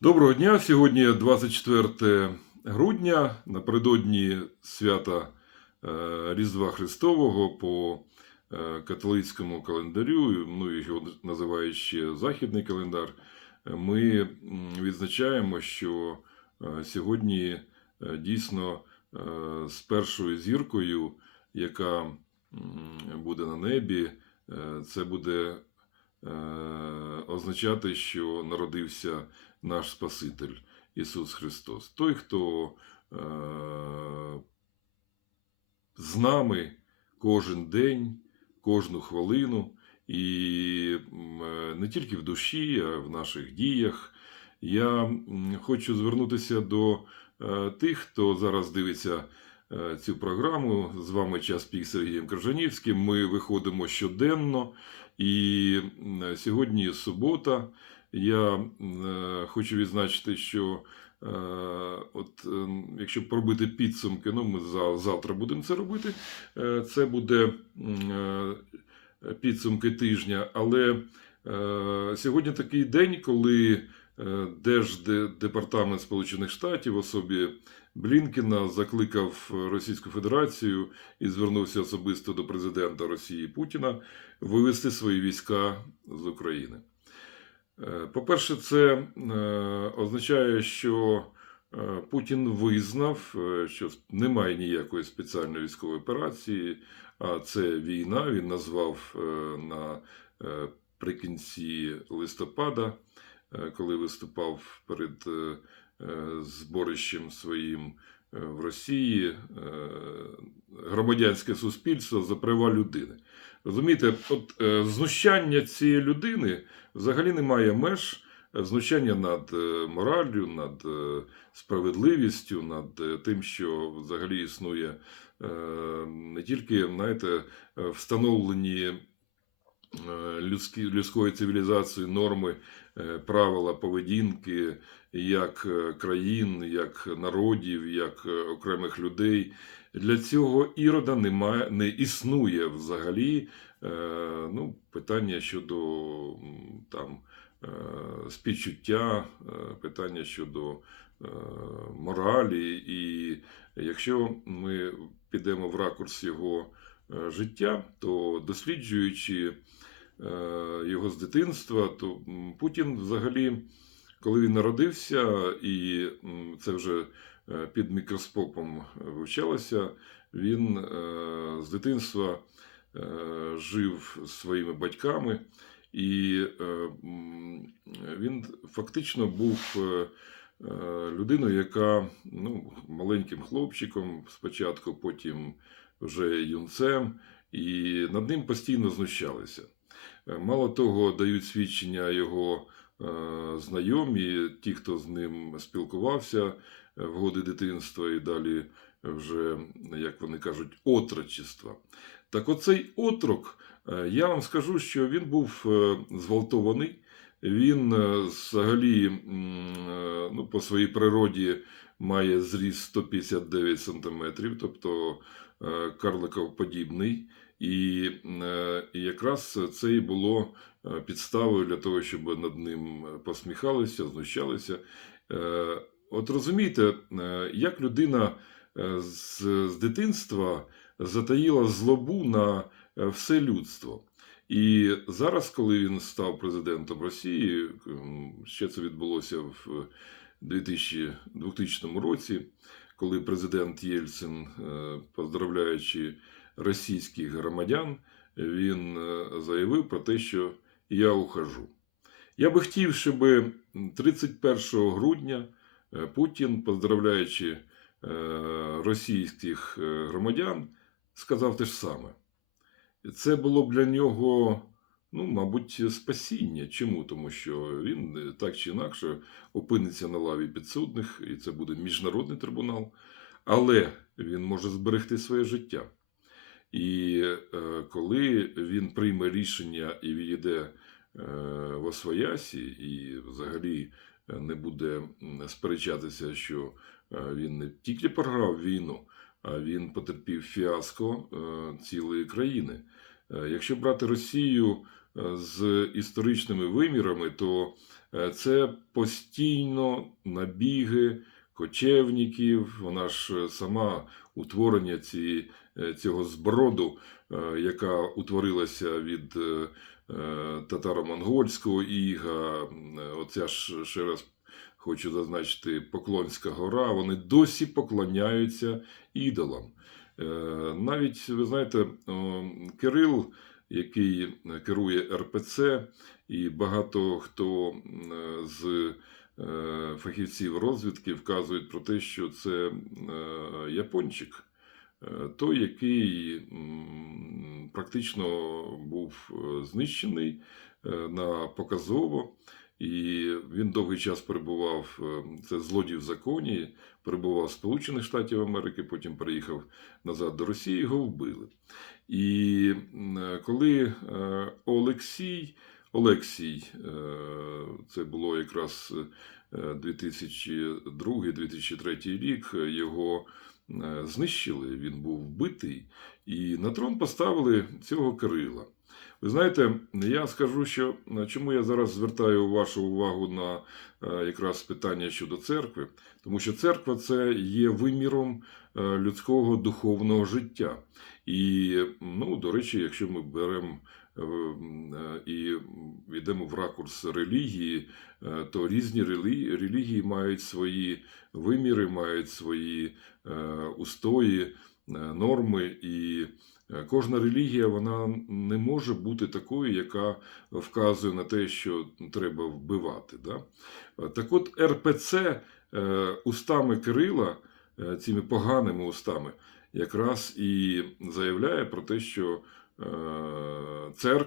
Доброго дня! Сьогодні 24 грудня, напередодні свята е, Різдва Христового по е, католицькому календарю, ну і його називають ще Західний календар. е, Ми відзначаємо, що сьогодні дійсно з першою зіркою, яка буде на небі, це буде означати, що народився наш Спаситель Ісус Христос. Той, хто е, з нами кожен день, кожну хвилину, і е, не тільки в душі, а в наших діях. Я хочу звернутися до е, тих, хто зараз дивиться е, цю програму. З вами час пік Сергієм Крижанівським. Ми виходимо щоденно. І сьогодні субота. Я е, хочу відзначити, що е, от, е, якщо пробити підсумки, ну ми за, завтра будемо це робити. Е, це буде е, підсумки тижня. Але е, сьогодні такий день, коли е, Держдепартамент Сполучених Штатів в особі Блінкіна закликав Російську Федерацію і звернувся особисто до президента Росії Путіна вивести свої війська з України. Е, По-перше, це е, означає, що е, Путін визнав, е, що немає ніякої спеціальної військової операції, а це війна. Він назвав е, на е, прикінці листопада, е, коли виступав перед е, е, зборищем своїм е, в Росії, е, громадянське суспільство за права людини. Розумієте, от е, знущання цієї людини взагалі немає меж е, знущання над е, мораллю, над е, справедливістю, над е, тим, що взагалі існує е, не тільки знаєте, е, встановлені е, людські, людської цивілізації норми, е, правила поведінки як е, країн, як народів, як окремих людей. Для цього ірода немає, не існує взагалі е, ну, питання щодо там, е, співчуття, е, питання щодо моралі. І якщо ми підемо в ракурс його життя, то досліджуючи е, його з дитинства, то Путін взагалі, коли він народився, і це вже е, під мікроскопом вивчалося, він е, з дитинства е, жив зі своїми батьками, і е, він фактично був е, е, людиною, яка ну, маленьким хлопчиком спочатку, потім вже юнцем, і над ним постійно знущалися. Е, Мало того, дають свідчення його е, знайомі, ті, хто з ним спілкувався е, в годи дитинства і далі вже, як вони кажуть, отрочества. Так оцей отрок, я вам скажу, що він був зґвалтований. Він взагалі ну, по своїй природі має зріст 159 см, тобто карликовподібний. І, е, і якраз це і було е, підставою для того, щоб над ним посміхалися, знущалися. Е, От розумієте, е, як людина е, з, з дитинства затаїла злобу на е, все людство. І зараз, коли він став президентом Росії, ще це відбулося в 2000, 2000 році, коли президент Єльцин, е, поздравляючи російських громадян, він е, заявив про те, що я ухожу. Я би хотів, щоб 31 грудня е, Путін, поздравляючи російських громадян, сказав те ж саме. Це було б для нього, ну, мабуть, спасіння. Чому? Тому що він е, так чи інакше опиниться на лаві підсудних, і це буде міжнародний трибунал, але він може зберегти своє життя. І е, коли він прийме рішення і відійде е, в Освоясі, і взагалі е, не буде сперечатися, що е, він не тільки програв війну, а він потерпів фіаско е, цілої країни. Е, Якщо брати Росію з історичними вимірами, то е, це постійно набіги кочевників. Вона ж е, сама утворення ці, е, цього зброду, яка утворилася від татаро-монгольського іга. Оця ж ще раз хочу зазначити Поклонська гора. Вони досі поклоняються ідолам. Навіть ви знаєте, Кирил, який керує РПЦ, і багато хто з е, фахівців розвідки вказують про те, що це е, япончик, е, той, який практично був е, знищений е, на показово. І він довгий час перебував, е, це злодій в законі, перебував в Сполучених Штатів Америки, потім переїхав назад до Росії, його вбили. І е, коли е, Олексій, Олексій, це було якраз е, 2002-2003 рік, його знищили, він був вбитий, і на трон поставили цього Кирила. Ви знаєте, я скажу, що е, чому я зараз звертаю вашу увагу на е, якраз питання щодо церкви, тому що церква це є виміром е, людського духовного життя. І, ну, до речі, якщо ми беремо е, і йдемо в ракурс релігії, то різні релігії мають свої виміри, мають свої устої, норми і. Е, Кожна релігія вона не може бути такою, яка вказує на те, що треба вбивати. Да? Е, Так от РПЦ е, устами Кирила, цими поганими устами, якраз і заявляє про те, що церква.